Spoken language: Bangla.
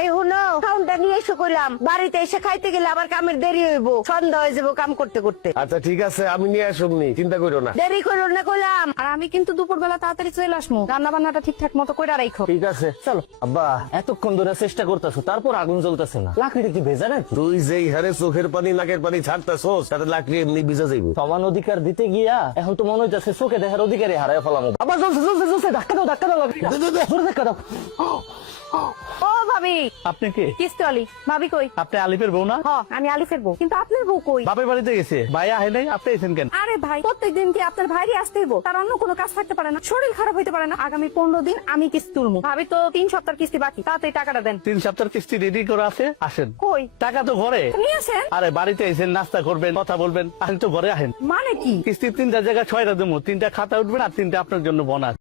এই হুনো খাউনটা নিয়ে এসে কইলাম বাড়িতে এসে খাইতে গেলে আবার কামের দেরি হইব, সন্ধ্যা হয়ে যাবো কাম করতে করতে। আচ্ছা ঠিক আছে, আমি নিয়ে আসবনি, চিন্তা করো না। দেরি করো না কইলাম। আর আমি কিন্তু দুপুরবেলা তাড়াতাড়ি চলে আসবো, রান্না বান্নাটা ঠিকঠাক মতো করে রাখো। ঠিক আছে চলো। আব্বা এতক্ষণ ধরে চেষ্টা করতেছো, তারপর আগুন জ্বলতেছে না, লাকড়িটা কি ভেজা নাকি? তুই যেই হারে চোখের পানি নাকের পানি ছাড়তেছোস তাতে লাকড়ি এমনি ভিজা যাইবো। সমান অধিকার দিতে গিয়া এখন তো মনে হইতেছে চোখে দেখার অধিকারই হারায় ফেলাম। আবার জ্বলছে জ্বলছে জ্বলছে, ধাক্কা দাও ধাক্কা দাও, জোরে ধাক্কা দাও। ও ভাবি, আপনি কে? কিস্তুয়ালি। ভাবি কই? আপনি আলিফের বউ না? হ, আমি আলিফের বউ, কিন্তু আপনার বউ কই? বাপের বাড়িতে গেছে, ভাই আহে নাই, আপনি এসেন কেন? আরে ভাই, প্রত্যেকদিন কি আপনার ভাইরই আসতে হইব? তার অন্য কোনো কাজ থাকতে পারে না, শরীর খারাপ হইতে পারে না? আগামী 15 দিন আমি কিস্তি তুলবো। ভাবি তো 3 সপ্তাহ কিস্তি বাকি, তাড়াতাড়ি টাকাটা দেন। 3 সপ্তাহের কিস্তি রেডি করে আছে, আসেন। কই? টাকা তো ঘরে। নিয়ে আসেন। আরে বাড়িতে এসেন, নাস্তা করবেন, কথা বলবেন, আসেন তো ঘরে আহেন। মানে কি? কিস্তি 3টা জায়গায় 6টা দেবো, 3টা খাতা উঠবেন আর 3টা আপনার জন্য বোনাস।